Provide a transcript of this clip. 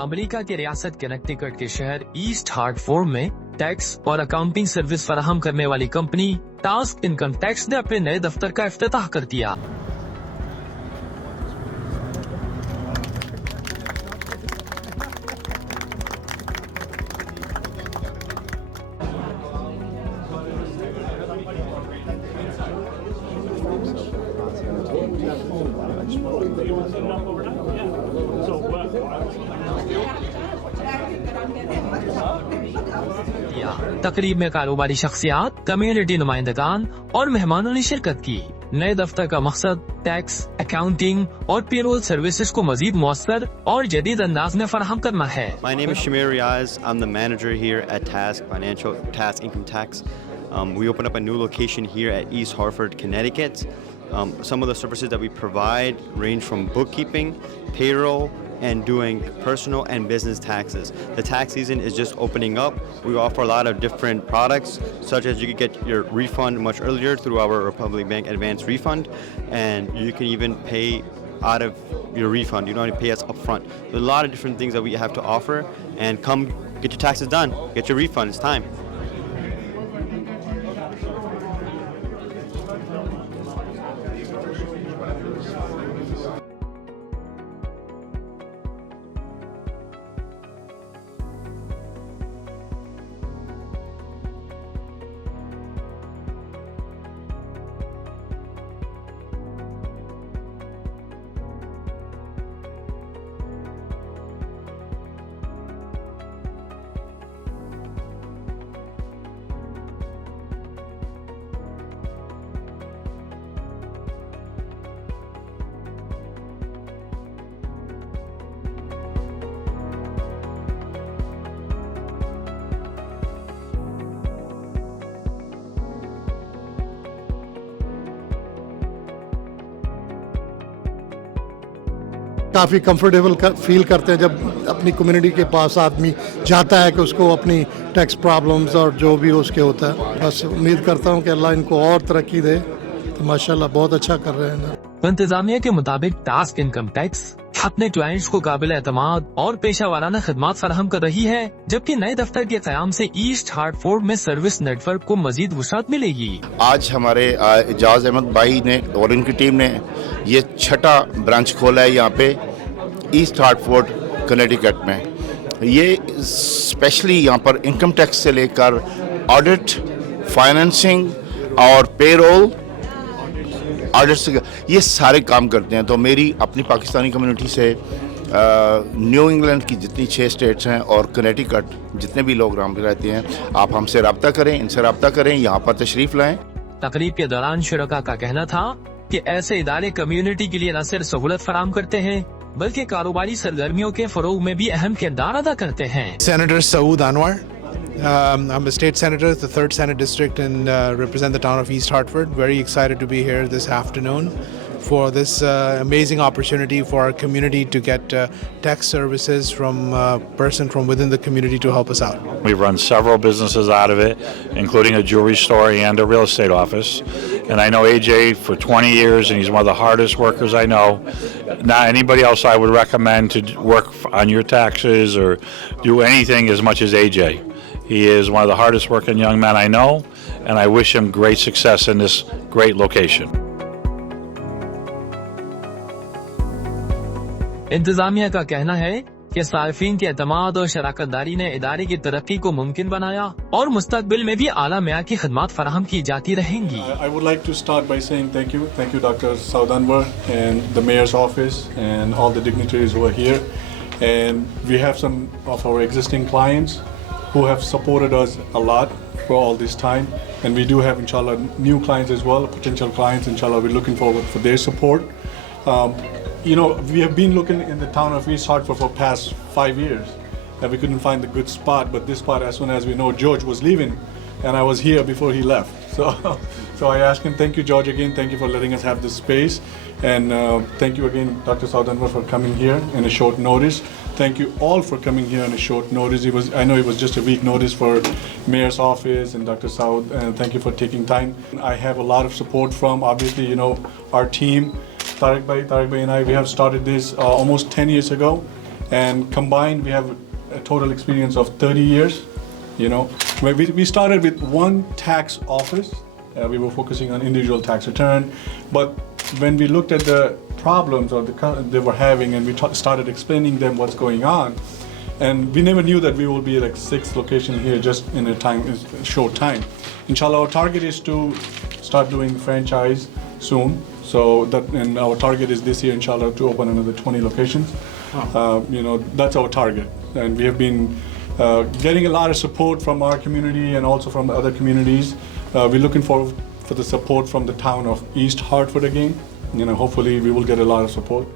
America के रियासत Connecticut के शहर ईस्ट हार्टफोर्ड में टैक्स और अकाउंटिंग सर्विस फराहम करने वाली कंपनी टास्क इनकम टैक्स ने अपने नए दफ्तर का इफ्तिताह कर दिया। तकरीब में कारोबारी शख्सियात, कम्युनिटी नुमाइंदगान और मेहमानों ने शिरकत की। नए दफ्तर का मकसद टैक्स, अकाउंटिंग और पेरोल सर्विसेज को मजीद मौसर और जदीद अंदाज में फराहम करना है। My name is Shamir Riaz. I'm the manager here at Task Income Tax. We opened up a new location here at East Hartford, Connecticut. Some of the services that we provide range from bookkeeping, payroll, and doing personal and business taxes. The tax season is just opening up. We offer a lot of different products, such as you can get your refund much earlier through our Republic Bank Advance Refund, and you can even pay out of your refund. You don't have to pay us up front. There's a lot of different things that we have to offer, and come get your taxes done. Get your refund. It's time. काफ़ी comfortable feel करते हैं जब अपनी community के पास आदमी जाता है कि उसको अपनी टैक्स प्रॉब्लम्स और जो भी उसके होता है। बस उम्मीद करता हूं कि अल्लाह इनको और तरक्की दे। तो माशाल्लाह बहुत अच्छा कर रहे हैं। इंतजामिया के मुताबिक टास्क इनकम टैक्स अपने क्लाइंट्स को काबिल एतमाद और पेशा वाराना खदमात फराहम कर रही है, जबकि नए दफ्तर के क़याम से ईस्ट हार्टफोर्ड में सर्विस नेटवर्क को मजीद वुसाअत मिलेगी। आज हमारे एजाज अहमद भाई ने और इनकी टीम ने ये 6ठा ब्रांच खोला है यहाँ पे ईस्ट हार्टफोर्ड कनेटिकट में। ये स्पेशली यहाँ पर इनकम टैक्स से लेकर ऑडिट, फाइनेंसिंग और पेरोल ऑडिट से ये सारे काम करते हैं। तो मेरी अपनी पाकिस्तानी कम्युनिटी से न्यू इंग्लैंड की जितनी 6 स्टेट्स हैं और कनेटिकट जितने भी लोग यहाँ पे रहते हैं, आप हमसे रब्ता करें, इनसे रब्ता करें, यहाँ पर तशरीफ लाएं। तकरीब के दौरान शुरका का कहना था कि ऐसे इदारे कम्युनिटी के लिए न सिर्फ सहूलत फराहम करते हैं बल्कि कारोबारी सरगर्मियों के फरोग में भी अहम किरदार अदा करते हैं। Senator Saud Anwar. I'm a state senator, the 3rd Senate District, and represent the town of East Hartford. Very excited to be here this afternoon for this amazing opportunity for our community to get tax services from a person from within the community to help us out. We've run several businesses out of it, including a jewelry store and a real estate office. And I know AJ for 20 years, and he's one of the hardest workers I know. Not anybody else I would recommend to work on your taxes or do anything as much as AJ. He is one of the hardest working young men I know, and I wish him great success in this great location. इंतजामिया का कहना है कि सार्फिन के एतमाद और शराकतदारी ने इदारे की तरक्की को मुमकिन बनाया और मुस्तकबिल में भी आला मेयार की खदमात फराहम की जाती रहेंगी। I would like to start by saying thank you Dr. Saud Anwar and the Mayor's office and all the dignitaries who are here. And we have some of our existing clients who have supported us a lot for all this time, and we do have inshallah new clients as well, potential clients. Inshallah, we're looking forward for their support. We have been looking in the town of East Hartford for past 5 years, and we couldn't find the good spot. But this spot, as soon as we know George was leaving, and I was here before he left, so I asked him, thank you, George, again. Thank you for letting us have this space, and thank you again, Dr. Saud Anwar, for coming here in a short notice. Thank you all for coming here on a short notice. I know it was just a week notice for Mayor's office and Dr. Saud, and thank you for taking time. I have a lot of support from, obviously, our team. Tariq Bhai and I, we have started this almost 10 years ago, and combined we have a total experience of 30 years. You know, we started with one tax office. We were focusing on individual tax return, but when we looked at the problems or they were having, and we started explaining them what's going on, and we never knew that we will be like 6 locations here just in a short time. Inshallah, our target is to start doing franchise soon. So that, and our target is this year, inshallah, to open another 20 locations. You know, that's our target, and we have been getting a lot of support from our community and also from the other communities. We're looking forward for the support from the town of East Hartford again. You know, hopefully we will get a lot of support.